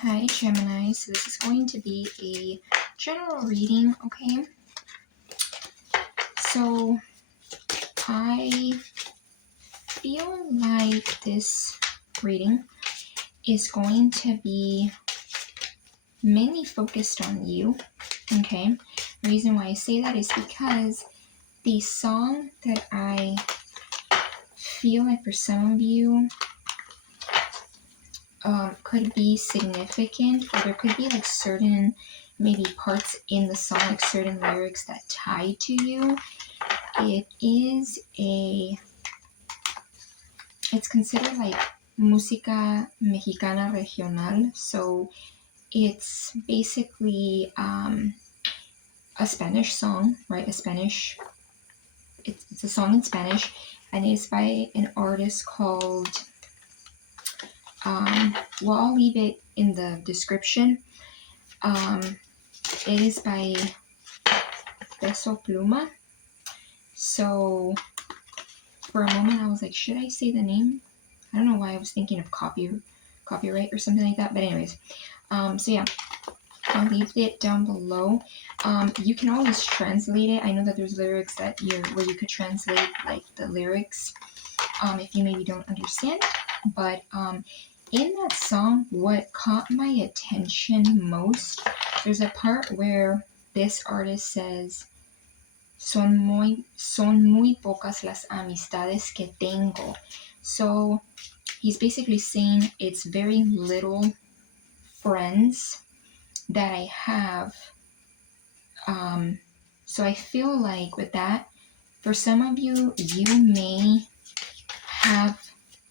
Hi Gemini, so this is going to be a general reading, okay? So I feel like this reading is going to be mainly focused on you, okay? The reason why I say that is because the song that I feel like for some of you could be significant, or there could be like certain maybe parts in the song, like certain lyrics that tie to you. It's considered like música mexicana regional, so it's basically a Spanish song, right? It's a song in Spanish, and it's by an artist called well, I'll leave it in the description. It is by PESO PLUMA. So for a moment I was like, should I say the name? I don't know why I was thinking of copyright or something like that, but anyways, so yeah, I'll leave it down below. You can always translate it. I know that there's lyrics where you could translate like the lyrics if you maybe don't understand, but in that song, what caught my attention most, there's a part where this artist says, son muy pocas las amistades que tengo. So he's basically saying it's very little friends that I have. So I feel like with that, for some of you, you may have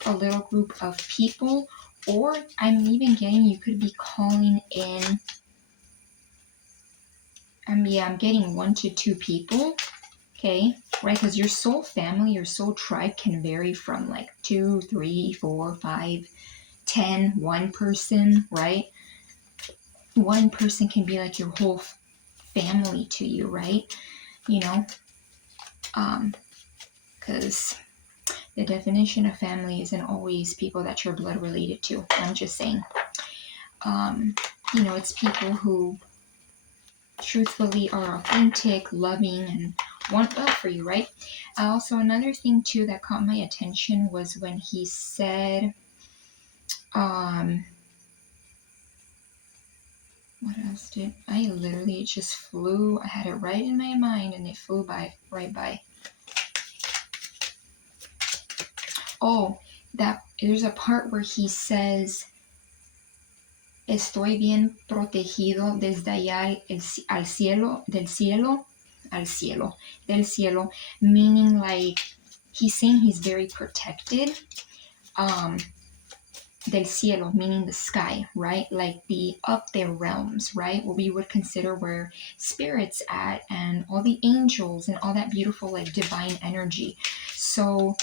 a little group of people, or I'm even getting you could be calling in. I'm getting 1 to 2 people, okay, right? Because your soul family, your soul tribe can vary from like 2, 3, 4, 5, 10, one person, right? One person can be like your whole family to you, right? You know, because the definition of family isn't always people that you're blood related to. I'm just saying. It's people who truthfully are authentic, loving, and want well for you, right? Also, another thing too that caught my attention was when he said, what else did I literally just flew? I had it right in my mind and it flew right by. Oh, that there's a part where he says, estoy bien protegido desde allá al cielo, del cielo, meaning like he's saying he's very protected. Del cielo, meaning the sky, right? Like the up there realms, right? What we would consider where spirits at and all the angels and all that beautiful like divine energy. So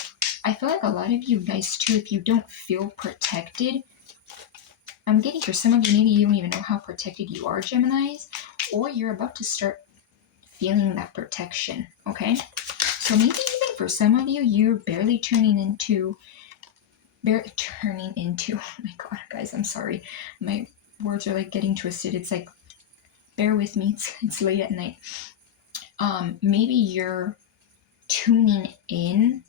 I feel like a lot of you guys too, if you don't feel protected, I'm getting for some of you, maybe you don't even know how protected you are, Geminis, or you're about to start feeling that protection, okay? So maybe even for some of you, you're barely turning into, oh my God, guys, I'm sorry. My words are like getting twisted. It's like, bear with me, it's late at night. Maybe you're tuning in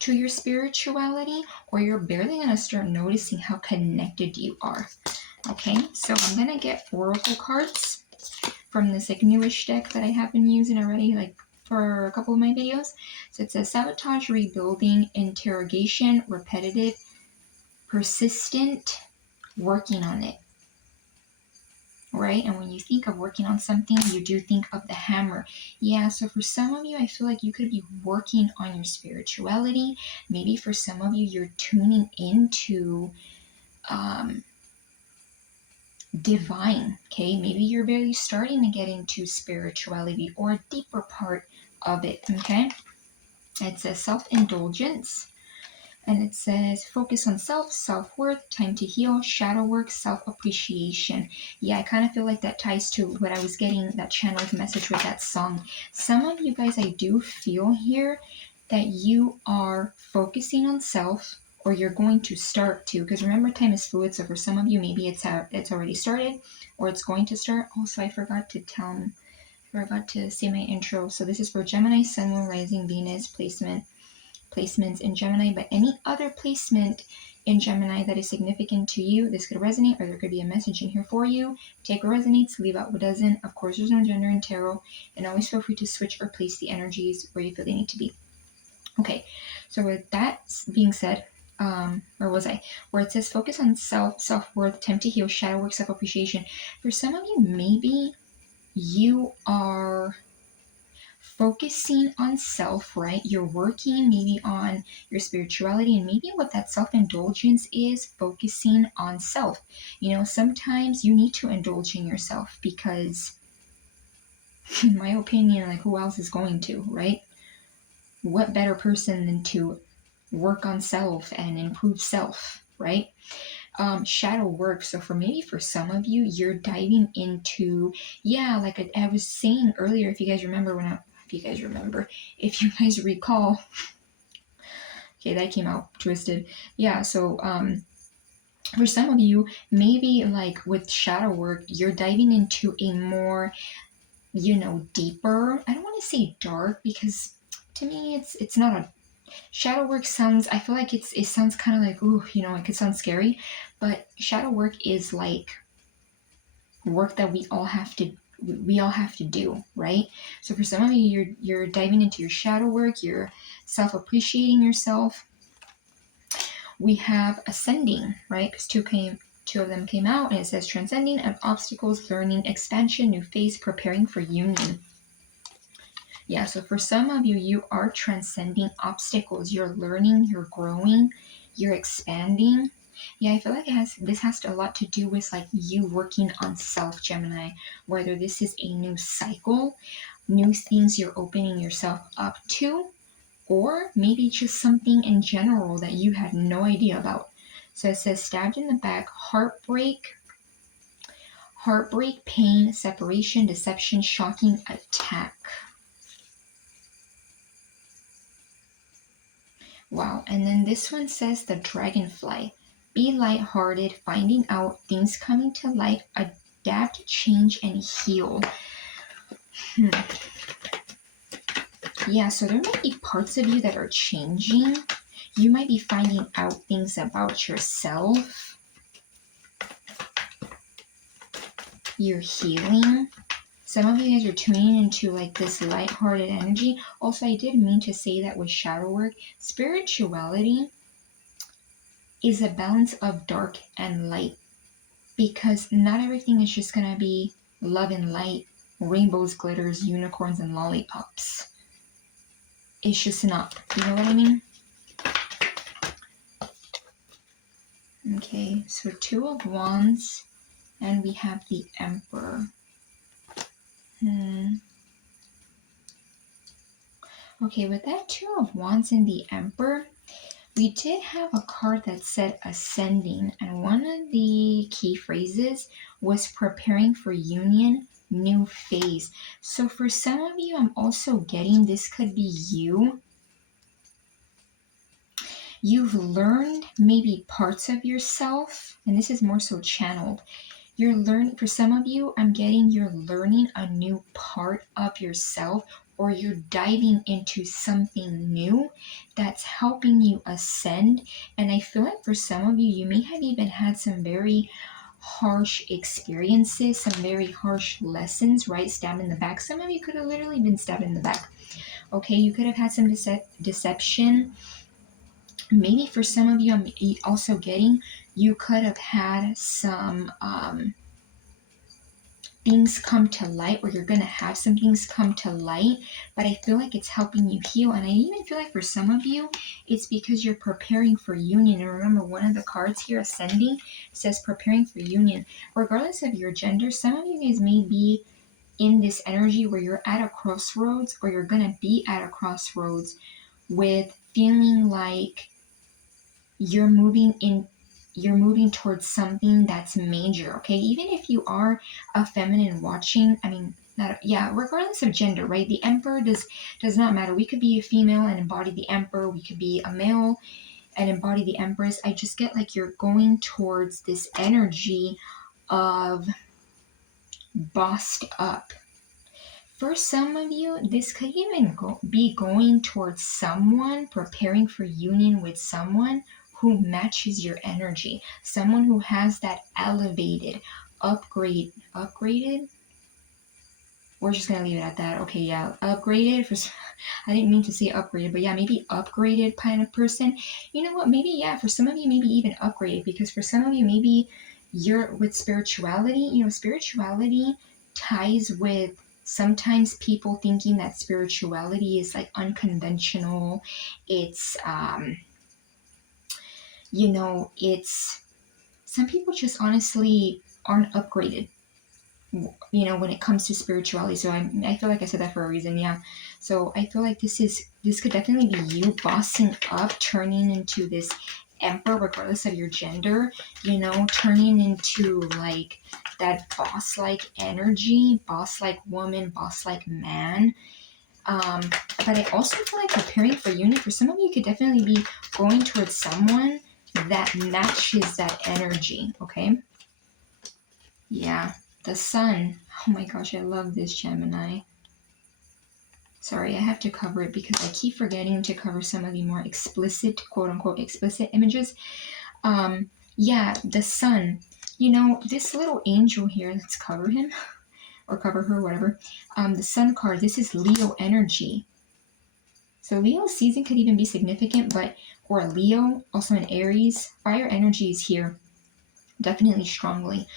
to your spirituality, or you're barely gonna start noticing how connected you are. Okay, so I'm gonna get oracle cards from this like newish deck that I have been using already, like for a couple of my videos. So it says sabotage, rebuilding, interrogation, repetitive, persistent, working on it. Right? And when you think of working on something, you do think of the hammer. Yeah, so for some of you, I feel like you could be working on your spirituality. Maybe for some of you, you're tuning into divine, okay? Maybe you're barely starting to get into spirituality or a deeper part of it, okay? It says self-indulgence. And it says, focus on self-worth, time to heal, shadow work, self-appreciation. Yeah, I kind of feel like that ties to what I was getting, that channeled message with that song. Some of you guys, I do feel here that you are focusing on self, or you're going to start to, because remember, time is fluid. So for some of you, maybe it's already started, or it's going to start. Also, I forgot to say my intro. So this is for Gemini, Sun, Moon, Rising, Venus placements in Gemini, but any other placement in Gemini that is significant to you, this could resonate, or there could be a message in here for you. Take what resonates, leave out what doesn't. Of course, there's no gender in tarot, and always feel free to switch or place the energies where you feel they need to be. Okay, so with that being said, where was I? Where it says focus on self-worth, time to heal, shadow work, self-appreciation. For some of you, maybe you are focusing on self, right? You're working maybe on your spirituality, and maybe what that self-indulgence is, focusing on self. You know, sometimes you need to indulge in yourself because, in my opinion, like, who else is going to, right? What better person than to work on self and improve self, right? Shadow work. So for some of you, you're diving into, like I was saying earlier, if you guys recall, okay, that came out twisted. Yeah, so for some of you, maybe like with shadow work, you're diving into a more, deeper, I don't want to say dark, because to me it's not a shadow work sounds, I feel like it sounds kind of like, ooh, it could sound scary, but shadow work is like work that we all have to do, right? So for some of you, you're diving into your shadow work, you're self-appreciating yourself. We have ascending, right? Because two of them came out, and it says transcending of obstacles, learning, expansion, new phase, preparing for union. Yeah, so for some of you, you are transcending obstacles. You're learning, you're growing, you're expanding. Yeah, I feel like this has a lot to do with like you working on self, Gemini. Whether this is a new cycle, new things you're opening yourself up to, or maybe just something in general that you had no idea about. So it says stabbed in the back, heartbreak, pain, separation, deception, shocking attack. Wow. And then this one says the dragonfly. Be lighthearted, finding out things coming to light, adapt, change, and heal. Yeah, so there might be parts of you that are changing. You might be finding out things about yourself. You're healing. Some of you guys are tuning into like this lighthearted energy. Also, I did mean to say that with shadow work, spirituality is a balance of dark and light, because not everything is just going to be love and light, rainbows, glitters, unicorns, and lollipops. It's just not. You know what I mean? Okay, so Two of Wands, and we have the Emperor. Okay, with that Two of Wands and the Emperor, we did have a card that said ascending, and one of the key phrases was preparing for union, new phase. So for some of you, I'm also getting this could be you. You've learned maybe parts of yourself, and this is more so channeled. You're learning, for some of you, I'm getting you're learning a new part of yourself, or you're diving into something new that's helping you ascend. And I feel like for some of you, you may have even had some very harsh experiences, some very harsh lessons, right? Stabbed in the back. Some of you could have literally been stabbed in the back. Okay, you could have had some deception. Maybe for some of you, I'm also getting you could have had some things come to light, or you're going to have some things come to light, but I feel like it's helping you heal. And I even feel like for some of you, it's because you're preparing for union. And remember, one of the cards here, ascending, says preparing for union. Regardless of your gender, some of you guys may be in this energy where you're at a crossroads, or you're going to be at a crossroads with feeling like you're moving towards something that's major, okay? Even if you are a feminine watching, regardless of gender, right? The Emperor does not matter. We could be a female and embody the Emperor. We could be a male and embody the Empress, I just get like you're going towards this energy of bossed up. For some of you, this could even be going towards someone, preparing for union with someone who matches your energy. Someone who has that elevated, upgraded. We're just going to leave it at that. Okay, yeah, upgraded. I didn't mean to say upgraded, but yeah, maybe upgraded kind of person. You know what? Maybe, yeah, for some of you, maybe even upgraded, because for some of you, maybe you're with spirituality. You know, spirituality ties with sometimes people thinking that spirituality is like unconventional. It's, it's, some people just honestly aren't upgraded, when it comes to spirituality. So I feel like I said that for a reason. Yeah. So I feel like this could definitely be you bossing up, turning into this emperor, regardless of your gender, turning into like that boss-like energy, boss-like woman, boss-like man. But I also feel like preparing for union, for some of you, could definitely be going towards someone that matches that energy. Okay. Yeah. The sun. Oh my gosh, I love this, Gemini. Sorry, I have to cover it because I keep forgetting to cover some of the more explicit, quote unquote, explicit images. Yeah, the sun. This little angel here, let's cover him or cover her, whatever. The sun card, this is Leo energy. So Leo season could even be significant, or Leo, also in Aries, fire energy is here, definitely strongly.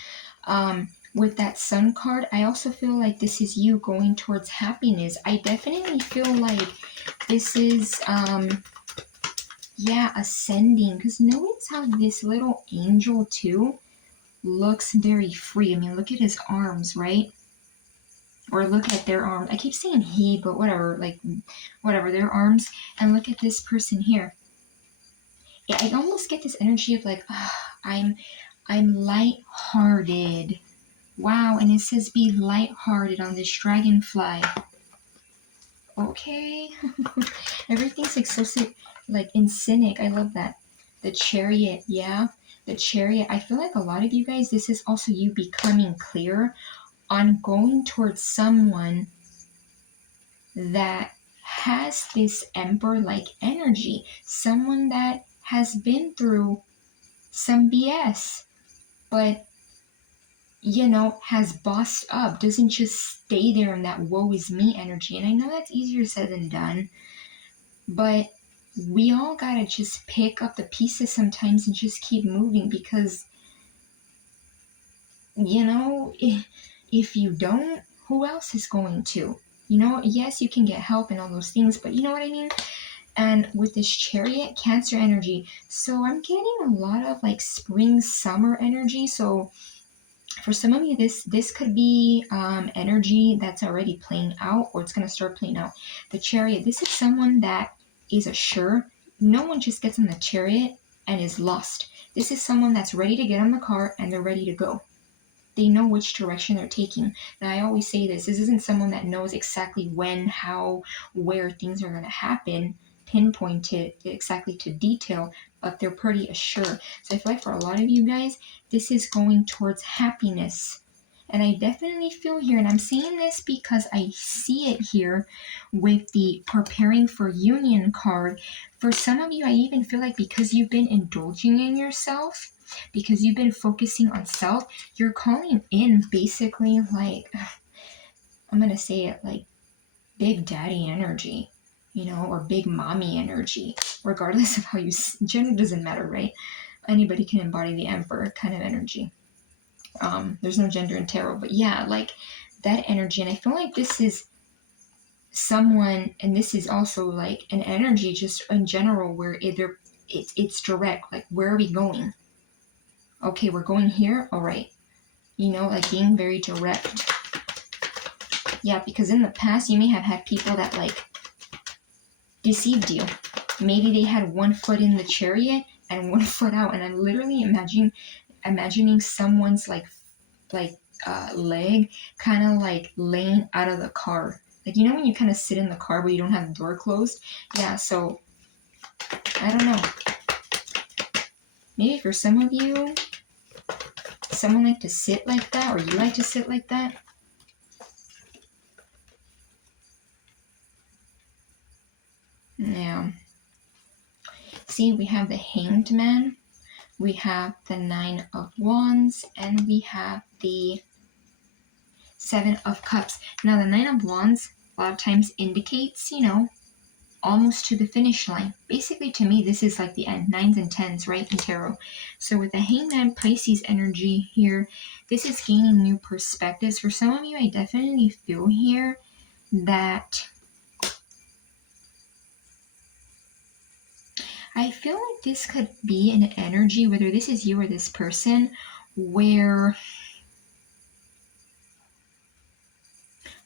With that sun card, I also feel like this is you going towards happiness. I definitely feel like this is, ascending. Because notice how this little angel, too, looks very free. I mean, look at his arms, right? Or look at their arms. I keep saying he, but whatever, their arms. And look at this person here. Yeah, I almost get this energy of like, I'm lighthearted. Wow, and it says be lighthearted on this dragonfly. Okay. Everything's like so like in cynic. I love that. The chariot, yeah. The chariot. I feel like a lot of you guys, this is also you becoming clear on going towards someone that has this emperor-like energy. Someone that has been through some BS, but has bossed up, doesn't just stay there in that woe is me energy. And I know that's easier said than done, but we all gotta just pick up the pieces sometimes and just keep moving, because, if you don't, who else is going to? Yes, you can get help and all those things, but you know what I mean? And with this chariot, Cancer energy, so I'm getting a lot of like spring, summer energy. So for some of you, this could be energy that's already playing out, or it's going to start playing out. The chariot, this is someone that is assured. No one just gets on the chariot and is lost. This is someone that's ready to get on the car and they're ready to go. They know which direction they're taking. Now, I always say this isn't someone that knows exactly when, how, where things are going to happen, pinpointed exactly to detail, but they're pretty assured. So I feel like for a lot of you guys, this is going towards happiness. And I definitely feel here, and I'm saying this because I see it here with the preparing for union card. For some of you, I even feel like because you've been indulging in yourself, because you've been focusing on self, you're calling in basically like, I'm going to say it like big daddy energy, or big mommy energy, regardless of how gender doesn't matter, right? Anybody can embody the emperor kind of energy. There's no gender in tarot, but yeah, like that energy. And I feel like this is someone, and this is also like an energy just in general where either it's direct, like where are we going? Okay, we're going here. All right. Like being very direct. Yeah, because in the past, you may have had people that like deceived you. Maybe they had one foot in the chariot and one foot out. And I'm literally imagining someone's like leg kind of like laying out of the car. Like, when you kind of sit in the car but you don't have the door closed? Yeah, so I don't know. maybe for some of you, someone like to sit like that, or you like to sit like that. Yeah. See, we have the Hanged Man, we have the Nine of Wands, and we have the Seven of Cups. Now, the Nine of Wands a lot of times indicates, you know, almost to the finish line. Basically, to me, this is like the end. 9s and 10s, right, in tarot. So with the Hangman Pisces energy here, this is gaining new perspectives. For some of you, I definitely feel here that I feel like this could be an energy, whether this is you or this person, where,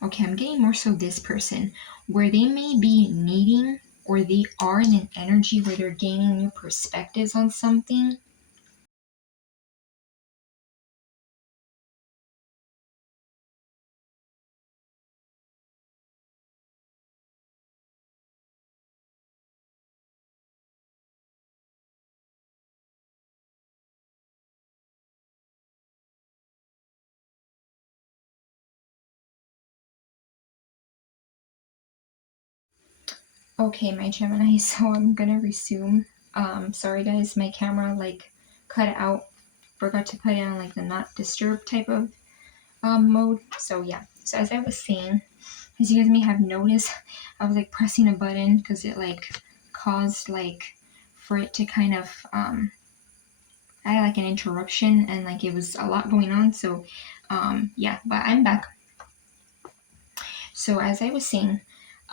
okay, I'm getting more so this person, where they may be needing, or they are in an energy where they're gaining new perspectives on something. Okay, my Gemini, so I'm gonna resume. Sorry guys, my camera like cut out. Forgot to put it on like the not disturb type of mode. So yeah. So as I was saying, as you guys may have noticed, I was like pressing a button because it like caused like for it to kind of I had like an interruption, and like it was a lot going on. So yeah, but I'm back. So as I was saying,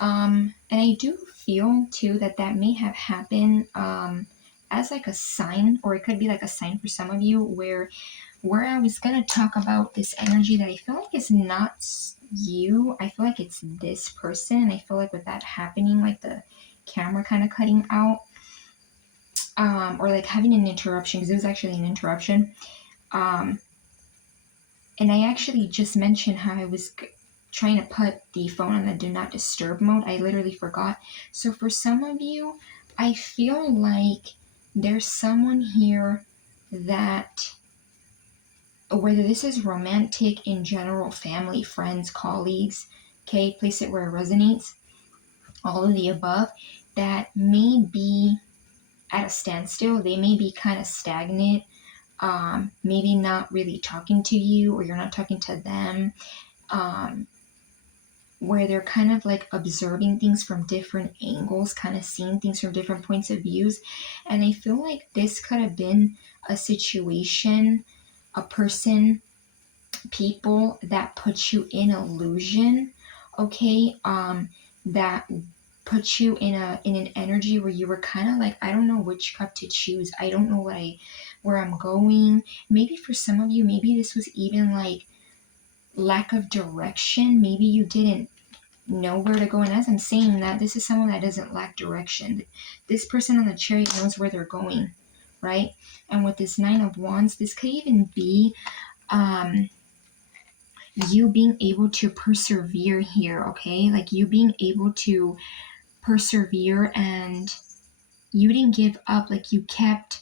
and I do feel too that that may have happened as like a sign, or it could be like a sign for some of you, where I was gonna talk about this energy that I feel like is not you. I feel like it's this person, and I feel like with that happening, like the camera kind of cutting out, or like having an interruption, because it was actually an interruption. And I actually just mentioned how I was trying to put the phone on the do not disturb mode. I literally forgot. So for some of you, I feel like there's someone here that, whether this is romantic in general, family, friends, colleagues, okay, place it where it resonates, all of the above, that may be at a standstill. They may be kind of stagnant, maybe not really talking to you, or you're not talking to them, where they're kind of like observing things from different angles, kind of seeing things from different points of views. And I feel like this could have been a situation, a person, people that put you in illusion, okay, that put you in an energy where you were kind of like, I don't know which cup to choose. I don't know where I'm going. Maybe for some of you, maybe this was even like lack of direction. Maybe you didn't know where to go. And as I'm saying that, this is someone that doesn't lack direction. This person on the chariot knows where they're going, right? And with this Nine of Wands, this could even be you being able to persevere here, okay? Like you being able to persevere, and you didn't give up. Like you kept,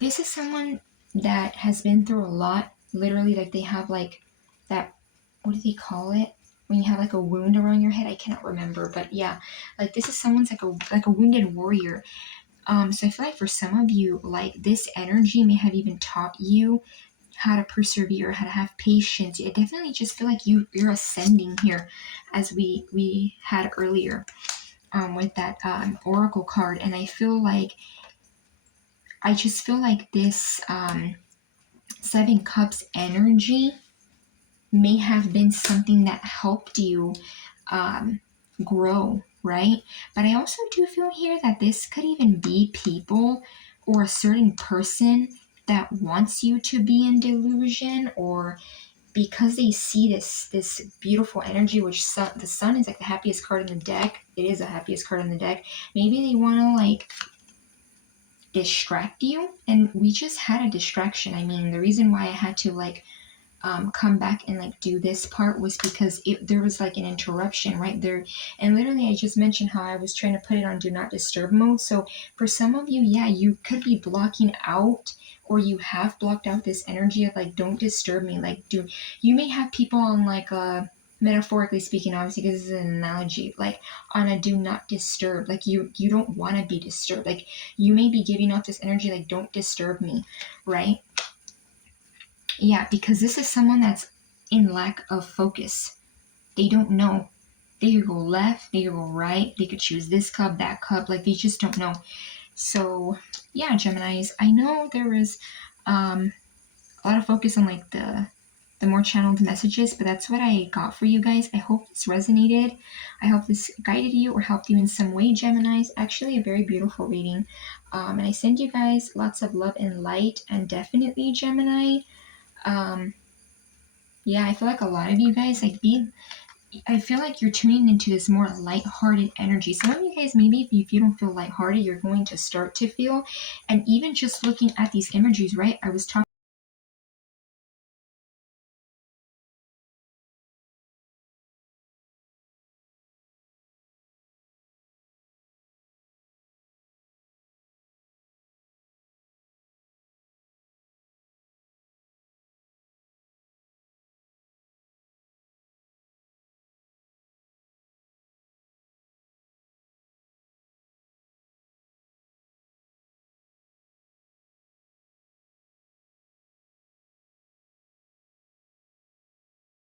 this is someone that has been through a lot, literally. Like they have like that, what do they call it when you have like a wound around your head? I cannot remember, but yeah, like this is someone's like a wounded warrior. So I feel like for some of you, like this energy may have even taught you how to persevere, how to have patience. I definitely just feel like you're ascending here, as we had earlier with that oracle card. And I just feel like this Seven Cups energy may have been something that helped you grow, right? But I also do feel here that this could even be people, or a certain person that wants you to be in delusion, or because they see this beautiful energy, which the sun is like the happiest card in the deck. It is the happiest card in the deck. Maybe they want to like distract you, and we just had a distraction. I mean, the reason why I had to like come back and like do this part was because there was like an interruption right there. And literally I just mentioned how I was trying to put it on do not disturb mode. So for some of you, yeah, you could be blocking out, or you have blocked out this energy of like don't disturb me. Like you may have people on like a, metaphorically speaking, obviously, because this is an analogy, like on a do not disturb, like you don't want to be disturbed, like you may be giving off this energy like don't disturb me, right? Yeah, because this is someone that's in lack of focus. They don't know. They could go left, they could go right, they could choose this cup, that cup, like they just don't know. So yeah, Geminis, I know there is a lot of focus on like the more channeled messages, but that's what I got for you guys. I hope this resonated. I hope this guided you or helped you in some way, Geminis. Actually, a very beautiful reading. And I send you guys lots of love and light, and definitely, Gemini. Yeah, I feel like a lot of you guys I feel like you're tuning into this more lighthearted energy. Some of you guys, maybe if you don't feel lighthearted, you're going to start to feel. And even just looking at these images, right? I was talking